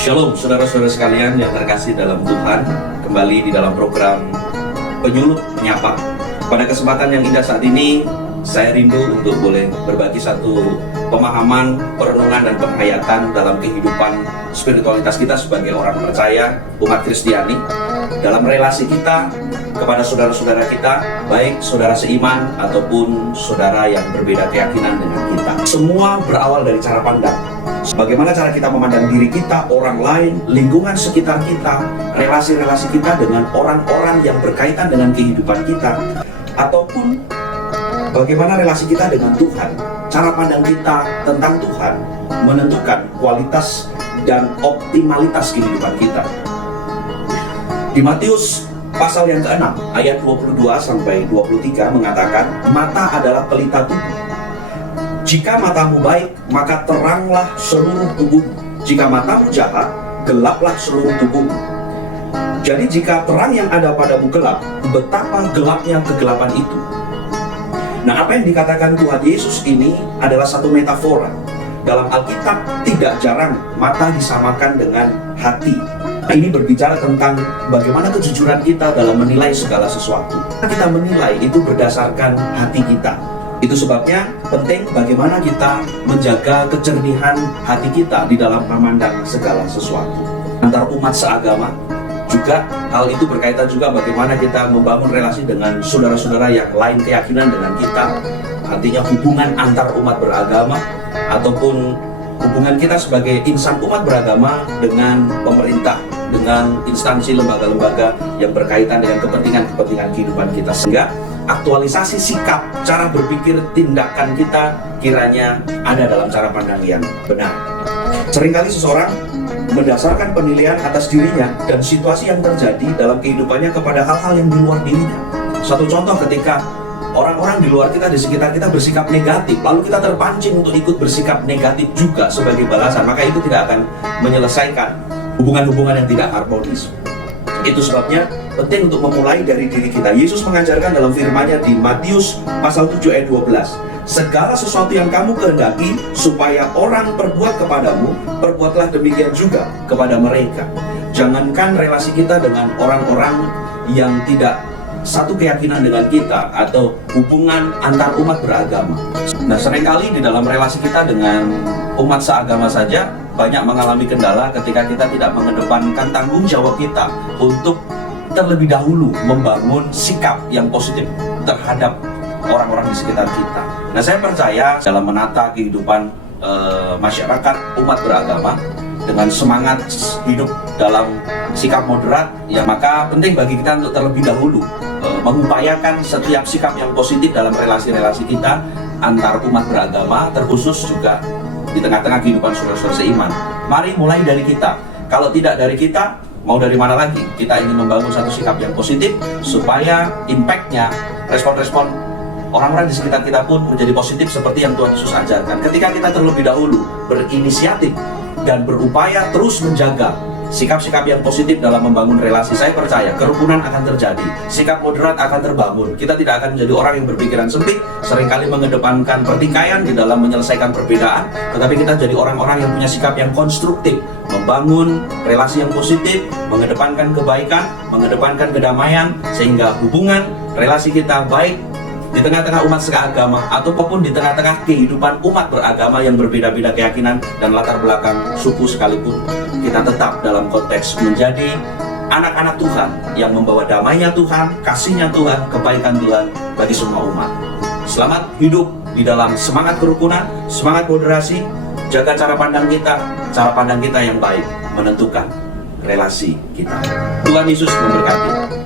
Shalom saudara-saudara sekalian yang terkasih dalam Tuhan. Kembali di dalam program Penyuluh Menyapa. Pada kesempatan yang indah saat ini, saya rindu untuk boleh berbagi satu pemahaman, perenungan dan penghayatan dalam kehidupan spiritualitas kita sebagai orang percaya, umat Kristiani, dalam relasi kita kepada saudara-saudara kita, baik saudara seiman ataupun saudara yang berbeda keyakinan dengan kita. Semua berawal dari cara pandang. Bagaimana cara kita memandang diri kita, orang lain, lingkungan sekitar kita, relasi-relasi kita dengan orang-orang yang berkaitan dengan kehidupan kita, ataupun bagaimana relasi kita dengan Tuhan. Cara pandang kita tentang Tuhan menentukan kualitas dan optimalitas kehidupan kita. Di Matius pasal yang ke-6 ayat 22-23 mengatakan, mata adalah pelita tubuh. Jika matamu baik, maka teranglah seluruh tubuhmu. Jika matamu jahat, gelaplah seluruh tubuhmu. Jadi jika terang yang ada padamu gelap, betapa gelapnya kegelapan itu. Nah, apa yang dikatakan Tuhan Yesus ini adalah satu metafora. Dalam Alkitab tidak jarang mata disamakan dengan hati. Nah, ini berbicara tentang bagaimana kejujuran kita dalam menilai segala sesuatu. Kita menilai itu berdasarkan hati kita. Itu sebabnya penting bagaimana kita menjaga kejernihan hati kita di dalam memandang segala sesuatu. Antar umat seagama juga hal itu berkaitan juga bagaimana kita membangun relasi dengan saudara-saudara yang lain keyakinan dengan kita. Artinya hubungan antar umat beragama ataupun hubungan kita sebagai insan umat beragama dengan pemerintah, dengan instansi lembaga-lembaga yang berkaitan dengan kepentingan-kepentingan kehidupan kita. Sehingga aktualisasi sikap, cara berpikir, tindakan kita kiranya ada dalam cara pandang yang benar. Seringkali seseorang mendasarkan penilaian atas dirinya dan situasi yang terjadi dalam kehidupannya kepada hal-hal yang di luar dirinya. Satu contoh, ketika orang-orang di luar kita, di sekitar kita bersikap negatif, lalu kita terpancing untuk ikut bersikap negatif juga sebagai balasan, maka itu tidak akan menyelesaikan hubungan-hubungan yang tidak harmonis. Itu sebabnya penting untuk memulai dari diri kita. Yesus mengajarkan dalam firman-Nya di Matius pasal 7 ayat 12, segala sesuatu yang kamu kehendaki supaya orang perbuat kepadamu, perbuatlah demikian juga kepada mereka. Jangankan relasi kita dengan orang-orang yang tidak satu keyakinan dengan kita atau hubungan antar umat beragama. Nah, seringkali di dalam relasi kita dengan umat seagama saja banyak mengalami kendala ketika kita tidak mengedepankan tanggung jawab kita untuk terlebih dahulu membangun sikap yang positif terhadap orang-orang di sekitar kita. Nah, saya percaya dalam menata kehidupan masyarakat umat beragama dengan semangat hidup dalam sikap moderat, ya maka penting bagi kita untuk terlebih dahulu mengupayakan setiap sikap yang positif dalam relasi-relasi kita antar umat beragama, terkhusus juga di tengah-tengah kehidupan saudara-saudara seiman. Mari mulai dari kita. Kalau tidak dari kita, mau dari mana lagi? Kita ingin membangun satu sikap yang positif supaya impact-nya, respon-respon orang-orang di sekitar kita pun menjadi positif seperti yang Tuhan Yesus ajarkan. Ketika kita terlebih dahulu berinisiatif dan berupaya terus menjaga sikap-sikap yang positif dalam membangun relasi, saya percaya kerukunan akan terjadi, sikap moderat akan terbangun. Kita tidak akan menjadi orang yang berpikiran sempit, seringkali mengedepankan pertikaian di dalam menyelesaikan perbedaan, tetapi kita jadi orang-orang yang punya sikap yang konstruktif, membangun relasi yang positif, mengedepankan kebaikan, mengedepankan kedamaian, sehingga hubungan relasi kita baik di tengah-tengah umat seagama ataupun di tengah-tengah kehidupan umat beragama yang berbeda-beda keyakinan dan latar belakang suku sekalipun, kita tetap dalam konteks menjadi anak-anak Tuhan yang membawa damainya Tuhan, kasihnya Tuhan, kebaikan Tuhan bagi semua umat. Selamat hidup di dalam semangat kerukunan, semangat moderasi, jaga cara pandang kita yang baik menentukan relasi kita. Tuhan Yesus memberkati.